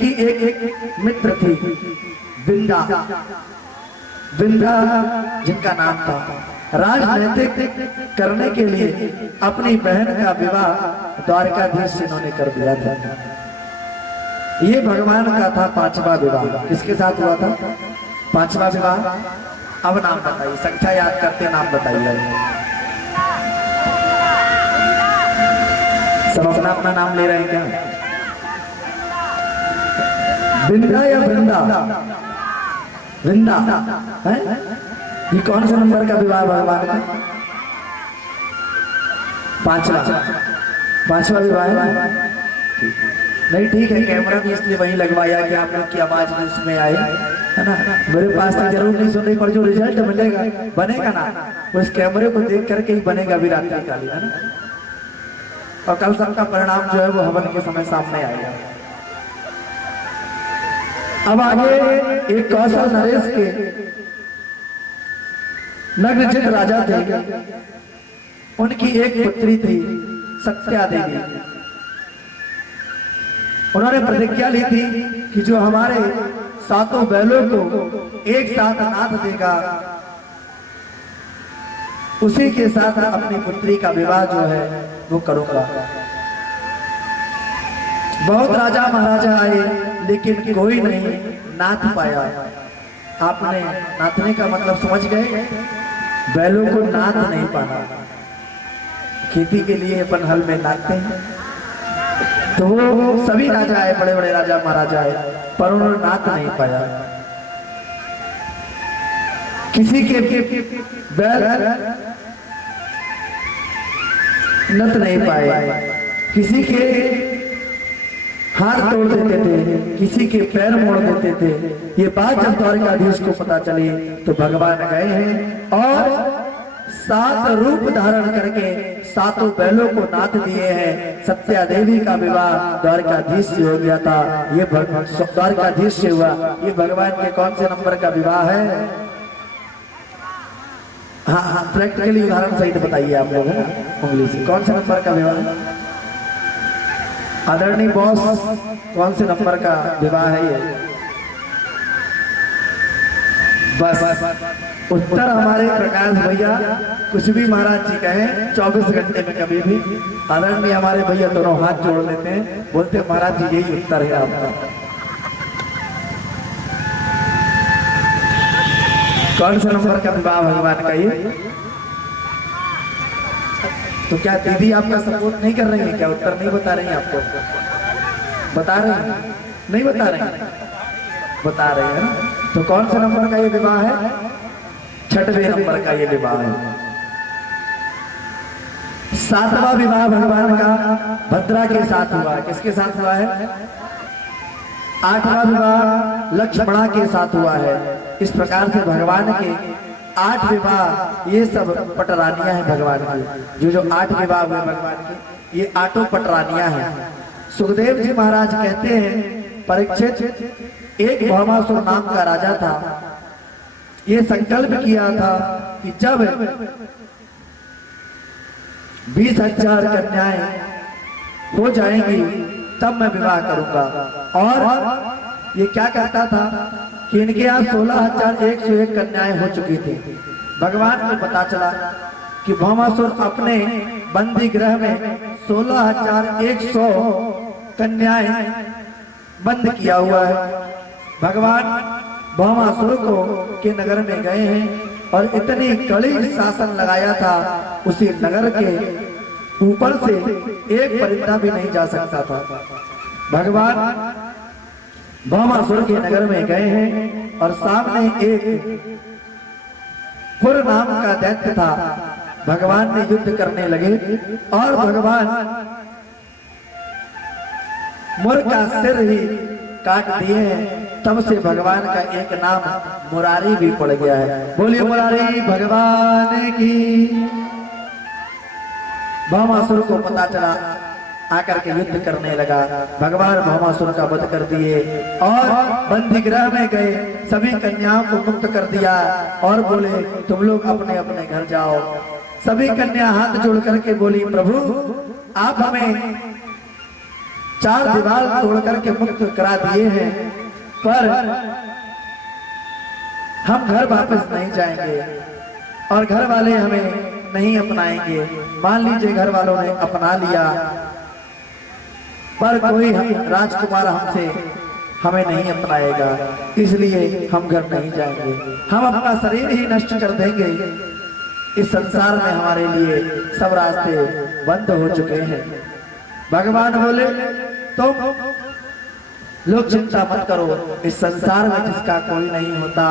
की एक मित्र थी विंदा। विंदा जिनका नाम था, राजनैतिक करने के लिए अपनी बहन का विवाह द्वारकाधीश से इन्होंने कर दिया था। ये भगवान का था पांचवा विवाह। किसके साथ हुआ था पांचवा विवाह? अब नाम बताइए, संख्या याद करते नाम बताइए। सब अपना अपना नाम ले रहे हैं क्या? विंदा या वृंदा? वृंदा है? ये कौन सा नंबर का विवाह भगवान का? पांचवा विवाह है। नहीं ठीक है, कैमरा भी इसलिए वहीं लगवाया कि आप लोग की आवाज भी उसमें आए, है ना। मेरे पास तो जरूर नहीं सुनने पर जो रिजल्ट मिलेगा बनेगा ना, उस कैमरे को देख करके ही बनेगा विराट काली, है ना। और कल सबका परिणाम जो है वो हवन के समय सामने आएगा। अब आगे एक कौशल नरेश के नग्नचित राजा थे। उनकी एक पुत्री थी सत्या देवी। उन्होंने प्रतिज्ञा ली थी कि जो हमारे सातों बैलों को एक साथ नाथ देगा उसी के साथ अपनी पुत्री का विवाह जो है वो करूंगा। बहुत राजा महाराजा आए लेकिन कोई नहीं नाथ पाया। आपने नाथने का मतलब समझ गए? बैलों को नाथ नहीं पाना। खेती के लिए अपन हल में नाथते हैं, तो वो सभी राजा आए, बड़े बड़े राजा महाराजा आए, पर उन्होंने नाथ नहीं पाया। किसी के बैल नत नहीं पाए, किसी के हाथ तोड़ देते थे, किसी के पैर मोड़ देते थे। ये बात जब द्वारकाधीश को पता चली तो भगवान गए हैं और 7 रूप धारण करके सातों बैलों को नाथ दिए हैं। सत्या देवी का विवाह द्वारकाधीश से हो गया था। ये द्वारकाधीश से हुआ। ये भगवान के कौन से नंबर का विवाह है? हाँ, प्रैक्टिकली उदाहरण सहित बताइए आप लोग, है ना, उंगली से। कौन से नंबर का विवाह? आदरणीय बॉस, कौन से नंबर का विवाह है ये? बस उत्तर हमारे प्रकाश भैया कुछ भी महाराज जी कहें 24 घंटे में कभी भी आदरणीय हमारे भैया दोनों हाथ जोड़ लेते हैं, बोलते महाराज जी यही उत्तर है आपका। कौन सा नंबर का विवाह भगवान का ये? तो क्या दीदी आपका सपोर्ट नहीं कर रही है क्या? उत्तर नहीं बता रही है आपको? बता रहे हैं? नहीं बता रहे हैं? बता रहे हैं ना। तो कौन सा नंबर का ये विवाह है? 6वें नंबर का ये विवाह है। 7वां विवाह भगवान का भद्रा के साथ हुआ। किसके साथ हुआ है? 8वां विवाह लक्ष्मणा के साथ हुआ है। इस प्रकार से भगवान के 8 विवाह, ये सब पटरानियां हैं भगवान की। जो 8 विवाह हुए भगवान के, ये 8 पटरानियां हैं। सुखदेव जी महाराज कहते हैं परीक्षित एक भौमासुर नाम का राजा था। ये संकल्प किया था कि जब 20,000 कन्याएं हो जाएंगी तब मैं विवाह करूंगा। और ये क्या कहता था कि इनके यहाँ 16,101 कन्याएं हो चुकी थी। भगवान को पता चला कि भौमासुर अपने बंदी गृह में 16,100 कन्याएं बंद किया हुआ है। भगवान भौमासुर को के नगर में गए हैं और इतनी कड़ी शासन लगाया था, उसी नगर के ऊपर से एक परिंदा भी नहीं जा सकता था। भगवान भौमासुर के नगर में गए हैं और सामने एक पुर नाम का दैत्य था। भगवान ने युद्ध करने लगे और भगवान मुर का सिर ही काट दिए हैं। तब से भगवान का एक नाम मुरारी भी पड़ गया है। बोलिए मुरारी भगवान की। भौमासुर को पता चला, आकर के युद्ध करने लगा। भगवान भौमासुर का वध कर दिए और बंदी गृह में गए, सभी कन्याओं को मुक्त कर दिया और बोले तुम लोग अपने अपने घर जाओ। सभी कन्या हाथ जोड़ करके बोली प्रभु आप हमें 4 दीवार तोड़ करके मुक्त करा दिए हैं, पर हम घर वापस नहीं जाएंगे और घर वाले हमें नहीं अपनाएंगे। मान लीजिए घर वालों ने अपना लिया, पर कोई राजकुमार हमसे हमें नहीं अपनाएगा, इसलिए हम घर नहीं जाएंगे। हम अपना शरीर ही नष्ट कर देंगे। इस संसार में हमारे लिए सब रास्ते बंद हो चुके हैं। भगवान बोले तुम लोग चिंता मत करो, इस संसार में जिसका कोई नहीं होता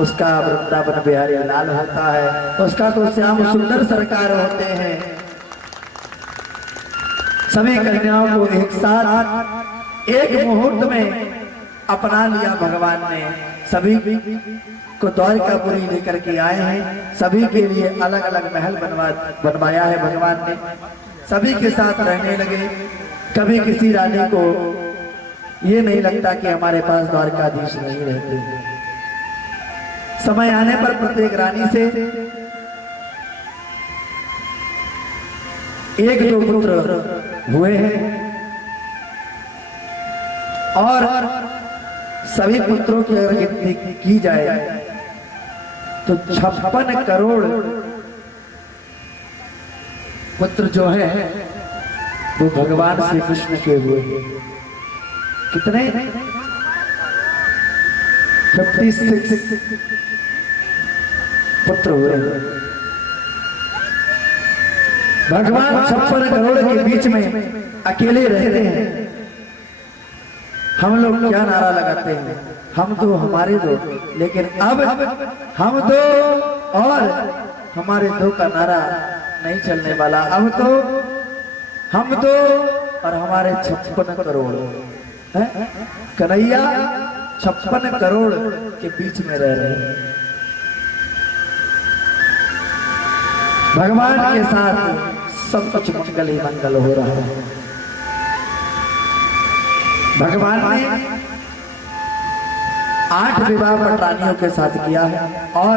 उसका वृंदावन बिहारी लाल होता है, उसका तो श्याम सुंदर सरकार होते हैं। सभी कन्याओं को एक साथ एक मुहूर्त में अपना लिया भगवान ने। सभी को द्वारिकापुरी लेकर के आए हैं, सभी के लिए अलग अलग महल बनवाया है भगवान ने। सभी के साथ रहने लगे। कभी किसी रानी को ये नहीं लगता कि हमारे पास द्वारकाधीश नहीं रहते। समय आने पर प्रत्येक रानी से 1-2 पुत्र हुए हैं और सभी पुत्रों की अगर गिनती की जाए तो 56 करोड़ पुत्र जो है वो भगवान श्री कृष्ण के हुए हैं। कितने? 56 पुत्र हुए। भगवान 56 करोड़ के बीच में अकेले रहते हैं। हम लोग क्या नारा लगाते हैं, हम दो हमारे दो, लेकिन अब हम दो और हमारे दो का नारा नहीं चलने वाला। अब तो हम दो और हमारे 56 करोड़ है। कन्हैया 56 करोड़ के बीच में रह रहे हैं। भगवान के साथ सब कुछ मंगल ही मंगल हो रहा है। भगवान ने 8 विवाह पटरानियों के साथ किया है और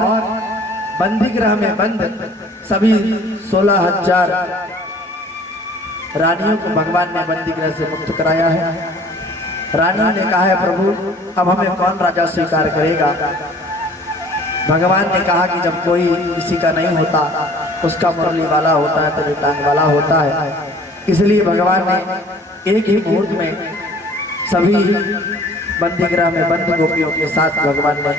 बंदी गृह में बंद सभी 16,000 रानियों को भगवान ने बंदी गृह से मुक्त कराया है। रानियों ने कहा है प्रभु अब हमें कौन राजा स्वीकार करेगा। भगवान ने कहा कि जब कोई किसी का नहीं होता उसका मुरली वाला होता है, तो टांग वाला होता है। इसलिए भगवान ने एक ही मुहूर्त में सभी बंदी गृह में बंद गोपियों के साथ भगवान ने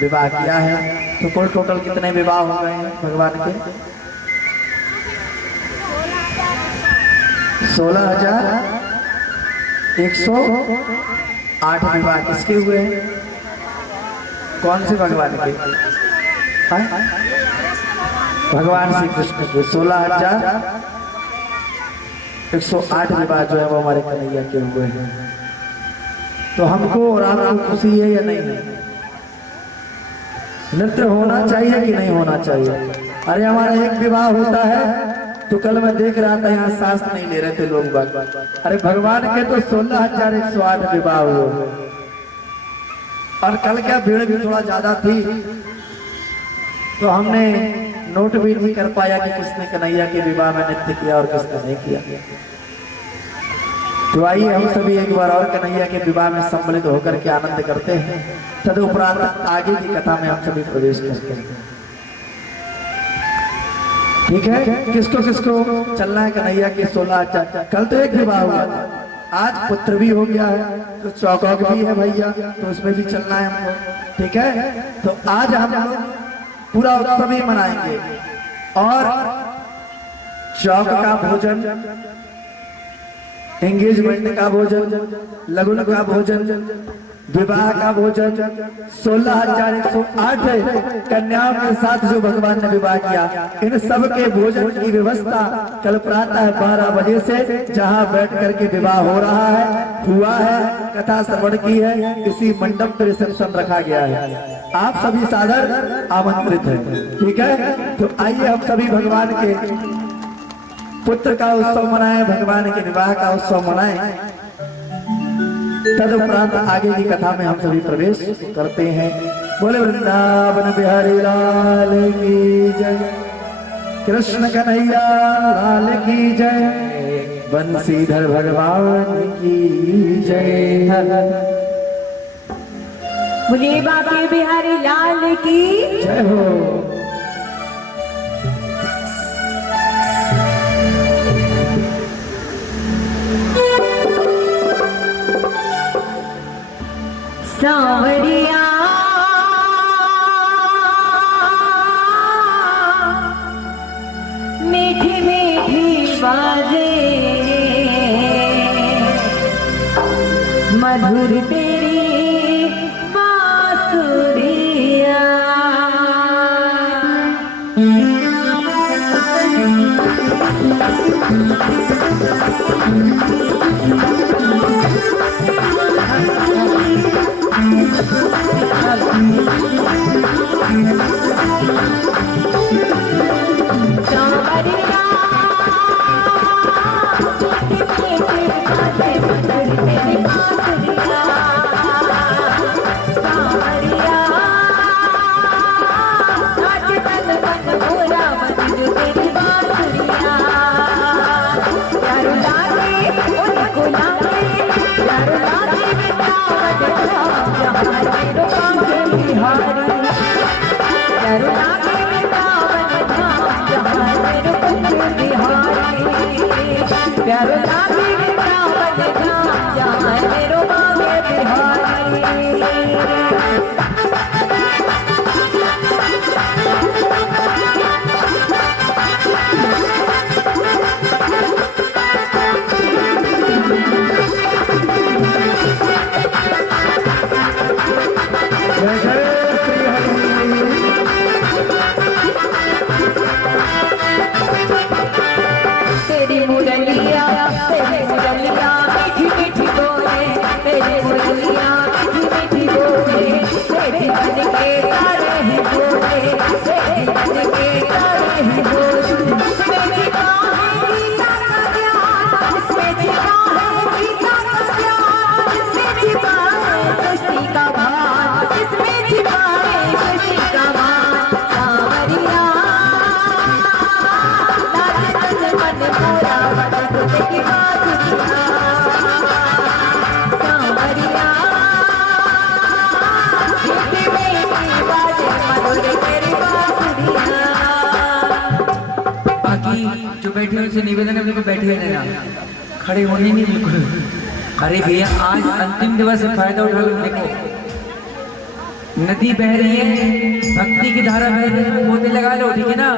विवाह किया है। तो कुल टोटल कितने विवाह हो गए हैं भगवान के? 16,108 विवाह किसके हुए हैं? कौन से भगवान के? भगवान श्री कृष्ण के 16,108 विवाह जो है वो हमारे कन्हैया के हुए हैं। तो हमको और आपको खुशी है या नहीं? नृत्य होना चाहिए कि नहीं होना चाहिए? अरे हमारा एक विवाह होता है तो कल मैं देख रहा था यहाँ सांस नहीं ले रहे थे लोग बात। अरे भगवान के तो 16,108 विवाह हुए और कल क्या भीड़ भी थोड़ा ज्यादा थी तो हमने नोट भी नहीं कर पाया कि किसने कन्हैया के विवाह में नृत्य किया और किसने नहीं किया। तो आइए हम सभी एक बार और कन्हैया के विवाह में सम्मिलित होकर के आनंद करते हैं। तदुपरांत आगे की कथा में हम सभी प्रवेश करते हैं। ठीक है, किसको किसको चलना है कन्हैया के 16,000? कल तो एक विवाह हुआ था, आज पुत्र भी हो गया है तो चौकौक भी है भैया, तो उसमें भी चलना है हमको। ठीक है, तो आज हम लोग पूरा उत्सव ही मनाएंगे और चौक का भोजन, एंगेजमेंट का भोजन, लगन का भोजन, विवाह का भोजन, 16,108 कन्याओं के साथ जो भगवान ने विवाह किया, इन सब के भोजन की व्यवस्था कल प्रातः 12 बजे से जहां बैठ करके विवाह हो रहा है, हुआ है, कथा श्रवण की है, इसी मंडप पर रिसेप्शन रखा गया है। आप सभी सादर आमंत्रित हैं। ठीक है, तो आइए हम सभी भगवान के पुत्र का उत्सव मनाएं, भगवान के विवाह का उत्सव मनाएं। तदुपरांत आगे की कथा में हम सभी प्रवेश करते हैं। बोले वृंदावन बिहारी लाल की जय, कृष्ण कन्हैया लाल की जय, बंसीधर भगवान की जय। बोलिए बाके बिहारी लाल की जय हो। सांवरिया मीठी मीठी बाजे मधुर तेरी बांसुरिया। जो बैठे हुए से निवेदन है बिल्कुल बैठे हुए ना, खड़े होने नहीं बिल्कुल। अरे भैया आज अंतिम दिवस से फायदा उठा लो। देखो नदी बह रही है, भक्ति की धारा बह रही है, गोते लगा लो, ठीक है ना।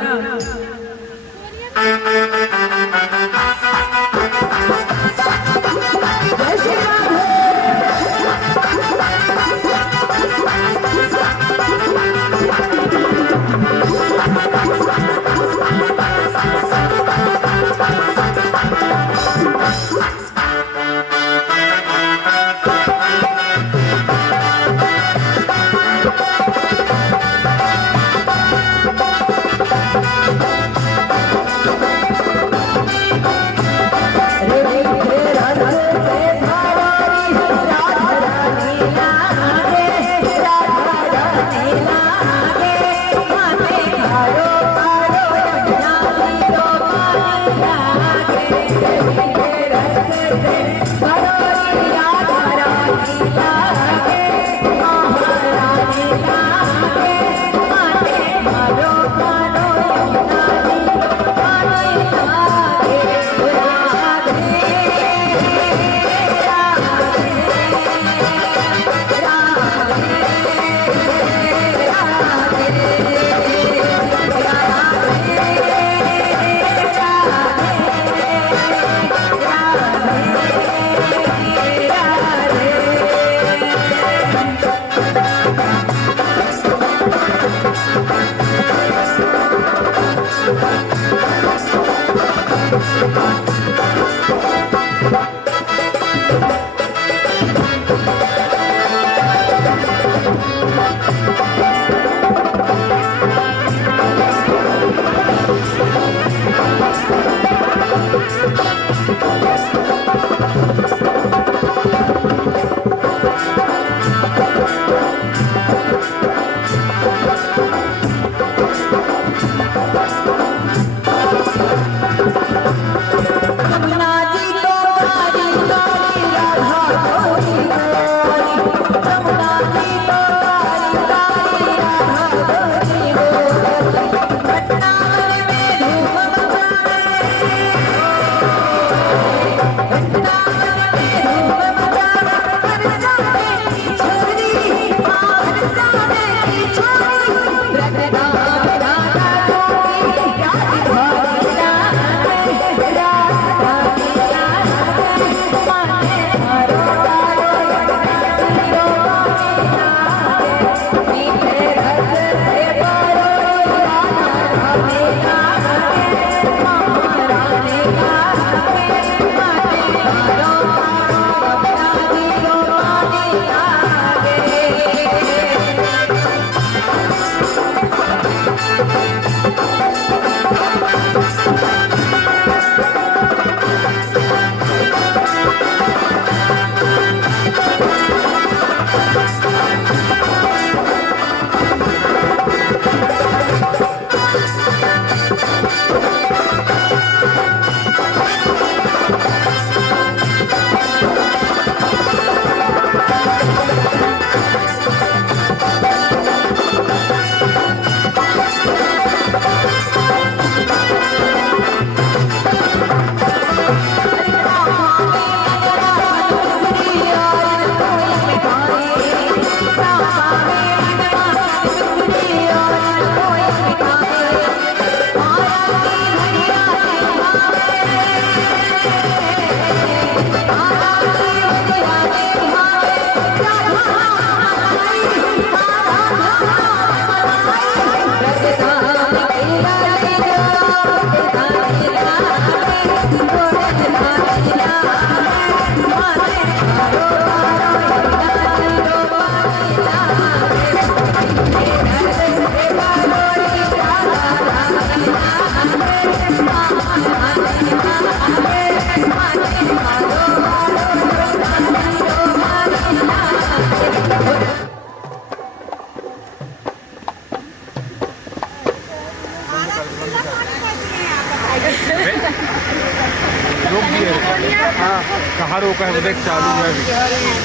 यमुना जी रोक दिए। हाँ कहाँ रोका है, देख चालू है।